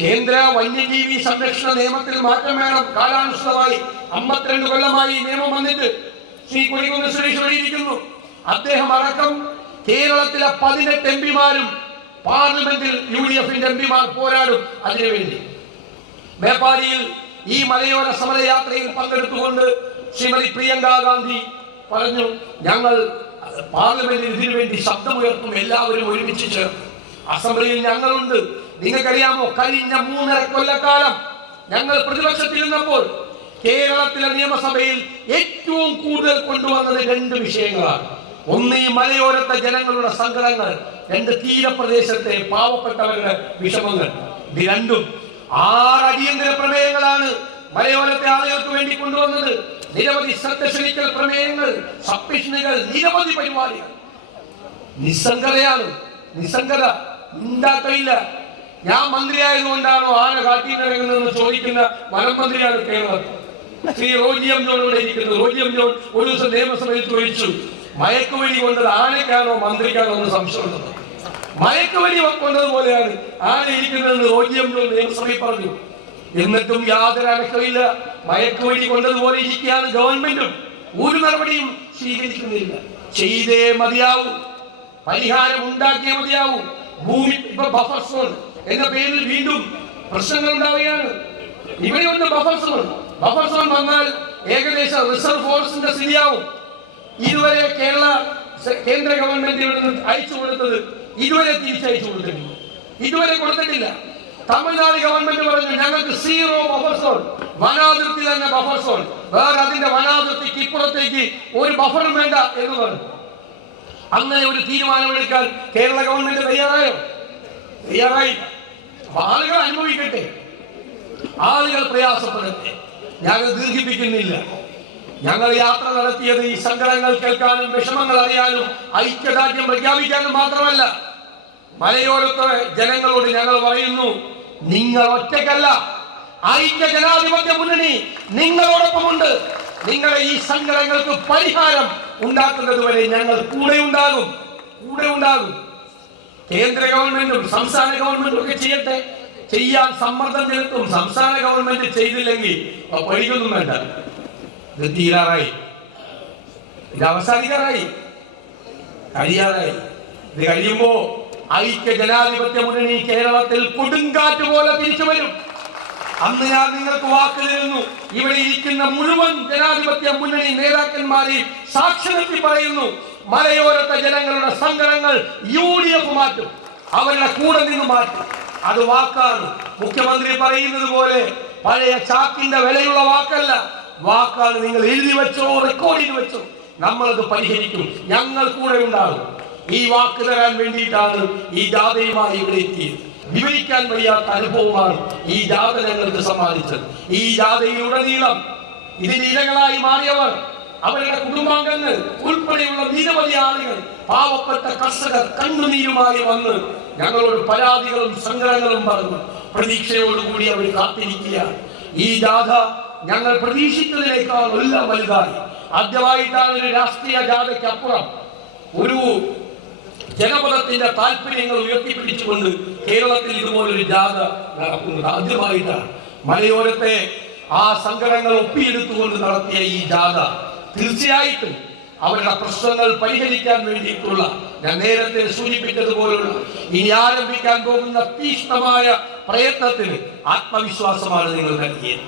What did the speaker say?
കേന്ദ്ര വന്യജീവി സംരക്ഷണ നിയമത്തിൽ മാറ്റം വേണം. കാലാനുസൃതമായി 52 കൊല്ലമായി നിയമം വന്നിട്ട് ശ്രീ കൊടിക്കുന്ന് സുരേഷ് വഴിയിരിക്കുന്നു. അദ്ദേഹം അടക്കം കേരളത്തിലെ 18 എംപിമാരും പാർലമെന്റിൽ UDF-ന്റെ എംപിമാർ പോരാടും അതിനുവേണ്ടി. മേപ്പാടിയിൽ ഈ മലയോര സമരയാത്രയിൽ പങ്കെടുത്തുകൊണ്ട് ശ്രീമതി പ്രിയങ്ക ഗാന്ധി പറഞ്ഞു, ഞങ്ങൾ പാർലമെന്റിൽ ഇതിനു വേണ്ടി ശബ്ദമുയർത്തും, എല്ലാവരും ഒരുമിച്ച് ചേർന്ന്. അസംബ്ലിയിൽ ഞങ്ങളുണ്ട്. നിങ്ങൾക്കറിയാമോ, കഴിഞ്ഞ 3.5 കൊല്ലക്കാലം ഞങ്ങൾ പ്രതിപക്ഷത്തിരുന്നപ്പോൾ കേരളത്തിലെ നിയമസഭയിൽ ഏറ്റവും കൂടുതൽ കൊണ്ടുവന്നത് 2 വിഷയങ്ങളാണ്. ഒന്ന് ഈ മലയോരത്തെ ജനങ്ങളുടെ സങ്കടങ്ങൾ, 2 തീരപ്രദേശത്തെ പാവപ്പെട്ടവരുടെ വിഷമങ്ങൾ. ഇത് രണ്ടും 6 അടിയന്തര പ്രമേയങ്ങളാണ് മലയോരത്തെ ആളുകൾക്ക് വേണ്ടി കൊണ്ടുവന്നത്. നിരവധി ശ്രദ്ധ ക്ഷണിക്കൽ പ്രമേയങ്ങൾ, സബ്മിഷനുകൾ, നിരവധി പരിപാടികൾ. നിസ്സംഗതയാണ്, നിസ്സംഗത ഉണ്ടാക്കില്ല. ഞാൻ മന്ത്രിയായതുകൊണ്ടാണോ ആന കാട്ടിനിറങ്ങുന്നതെന്ന് ചോദിക്കുന്ന വനം മന്ത്രിയാണ് കേരളത്തിൽ. ശ്രീ റോജി എം ജോൺ ഇവിടെ ഇരിക്കുന്നത്. റോജി എം ജോൺ ഒരു ദിവസം നിയമസഭയിൽ ചോദിച്ചു, മയക്കുവെടി കൊണ്ടത് ആനയ്ക്കാണോ മന്ത്രിക്കാണോ എന്ന് സംശയമുള്ളത്. മയക്കുവെടി കൊണ്ടതുപോലെയാണ് ആന ഇരിക്കുന്നതെന്ന് റോജി എം ജോൺ നിയമസഭയിൽ പറഞ്ഞു. എന്നിട്ടും യാതൊരു അനക്കമില്ല. മയക്കുവെടി കൊണ്ടതുപോലെ ഇരിക്കുകയാണ് ഗവൺമെന്റും. ഒരു നടപടിയും സ്വീകരിക്കുന്നില്ല. ചെയ്തേ മതിയാവൂ, പരിഹാരം ഉണ്ടാക്കിയേ മതിയാവൂ. ഭൂമി ബഫർ സോൺ എന്ന പേരിൽ വീണ്ടും പ്രശ്നങ്ങൾ ഉണ്ടാവുകയാണ്. ഇവിടെയുണ്ട് ബഫർ സോൺ. ബഫർ സോൺ വന്നാൽ ഏകദേശം റിസർവ് ഫോറസ്റ്റിന്റെ സ്ഥിതിയാവും. ഇതുവരെ കേന്ദ്ര ഗവൺമെന്റ് ഇവിടെ നിന്ന് അയച്ചു കൊടുത്തത് ഇതുവരെ തിരിച്ചയച്ചു കൊടുത്തിട്ടില്ല. ഇതുവരെ കൊടുത്തിട്ടില്ല. തമിഴ്നാട് ഗവൺമെന്റ് പറഞ്ഞു, ഞങ്ങൾക്ക് 0 ബഫർ സോൺ, വനാതിർത്തി തന്നെ ബഫർ സോൺ, വേറെ അതിന്റെ വനാതിർത്തിക്ക് ഇപ്പുറത്തേക്ക് ഒരു ബഫറും വേണ്ട എന്ന് പറഞ്ഞു. അങ്ങനെ ഒരു തീരുമാനമെടുക്കാൻ കേരള ഗവൺമെന്റ് തയ്യാറായോ? തയ്യാറായി. ആളുകൾ അനുഭവിക്കട്ടെ, ആളുകൾ പ്രയാസപ്പെടട്ടെ. ഞങ്ങൾ ദീർഘിപ്പിക്കുന്നില്ല. ഞങ്ങൾ യാത്ര നടത്തിയത് ഈ സങ്കടങ്ങൾ കേൾക്കാനും വിഷമങ്ങൾ അറിയാനും ഐക്യദാർഢ്യം പ്രഖ്യാപിക്കാനും മാത്രമല്ല. മലയോരത്തെ ജനങ്ങളോട് ഞങ്ങൾ പറയുന്നു, നിങ്ങൾ ഒറ്റയ്ക്കല്ല. ഐക്യ ജനാധിപത്യ മുന്നണി നിങ്ങളോടൊപ്പമുണ്ട്. നിങ്ങളെ ഈ സങ്കടങ്ങൾക്ക് പരിഹാരം ഉണ്ടാക്കുന്നത് വരെ ഞങ്ങൾ കൂടെ ഉണ്ടാകും. കേന്ദ്ര ഗവൺമെന്റും സംസ്ഥാന ഗവൺമെന്റും ഒക്കെ ചെയ്യട്ടെ, ചെയ്യാൻ സമ്മർദ്ദം ചെലുത്തും. സംസ്ഥാന ഗവൺമെന്റ് ചെയ്തില്ലെങ്കിൽ പഠിക്കൊന്നും വേണ്ട. ഇത് തീരാറായി, ഇത് അവസാനിക്കാറായി, കഴിയാറായി. ഇത് കഴിയുമ്പോ ഐക്യ ജനാധിപത്യ മുന്നണി കേരളത്തിൽ കൊടുങ്കാറ്റ് പോലെ തിരിച്ചു വരും. അന്ന് ഞാൻ നിങ്ങൾക്ക് വാക്ക് തരുന്നു. ഇവിടെ ഇരിക്കുന്ന മുഴുവൻ ജനാധിപത്യ മുന്നണി നേതാക്കന്മാരെയും സാക്ഷി നിർത്തി പറയുന്നു, മലയോരത്തെ ജനങ്ങളുടെ സങ്കടങ്ങൾ UDF മാറ്റും, അവരുടെ കൂടെ നിന്ന് മാറ്റും. അത് വാക്കാണ്. മുഖ്യമന്ത്രി പറയുന്നത് പോലെ പഴയ ചാക്കിന്റെ വിലയുള്ള വാക്കല്ല, വാക്കാണ്. നിങ്ങൾ എഴുതി വെച്ചോ, റെക്കോർഡ് ചെയ്ത് വെച്ചോ, നമ്മളത് പരിഹരിക്കും. ഞങ്ങൾ കൂടെ ഉണ്ടാകും. ഈ വാക്ക് തരാൻ വേണ്ടിയിട്ടാണ് ഈ ജാഥയുമായി ഇവിടെ എത്തിയത്. വിവരിക്കാൻ വയ്യാത്ത അനുഭവമാണ് ഈ ജാഥ ഞങ്ങൾക്ക് സമ്മാനിച്ചത്. ഈ ജാഥയിലുടനീളം ഇതിന് ഇരകളായി മാറിയവർ, അവരുടെ കുടുംബാംഗങ്ങൾ ഉൾപ്പെടെയുള്ള നിരവധി ആളുകൾ, പാവപ്പെട്ട കർഷകർ കണ്ണുനീരുമായി വന്ന് ഞങ്ങളോട് പരാതികളും സങ്കടങ്ങളും പറഞ്ഞു. പ്രതീക്ഷയോടുകൂടി അവർ കാത്തിരിക്കുക. ഈ ജാഥ ഞങ്ങൾ പ്രതീക്ഷിച്ചതിനേക്കാൾ എല്ലാം വലുതായി. ആദ്യമായിട്ടാണ് ഒരു രാഷ്ട്രീയ ജാഥയ്ക്കപ്പുറം ഒരു ജനപദത്തിന്റെ താല്പര്യങ്ങൾ ഉയർത്തിപ്പിടിച്ചുകൊണ്ട് കേരളത്തിൽ ഇതുപോലൊരു ജാഥ നടക്കുന്നത് ആദ്യമായിട്ടാണ്. മലയോരത്തെ ആ സങ്കടങ്ങൾ ഒപ്പിയെടുത്തുകൊണ്ട് നടത്തിയ ഈ ജാഥ തീർച്ചയായിട്ടും അവരുടെ പ്രശ്നങ്ങൾ പരിഹരിക്കാൻ വേണ്ടിയിട്ടുള്ള, ഞാൻ നേരത്തെ സൂചിപ്പിച്ചതുപോലുള്ള ഇനി ആരംഭിക്കാൻ പോകുന്ന തീക്ഷ്ണമായ പ്രയത്നത്തിന് ആത്മവിശ്വാസമാണ് നിങ്ങൾ നൽകിയത്.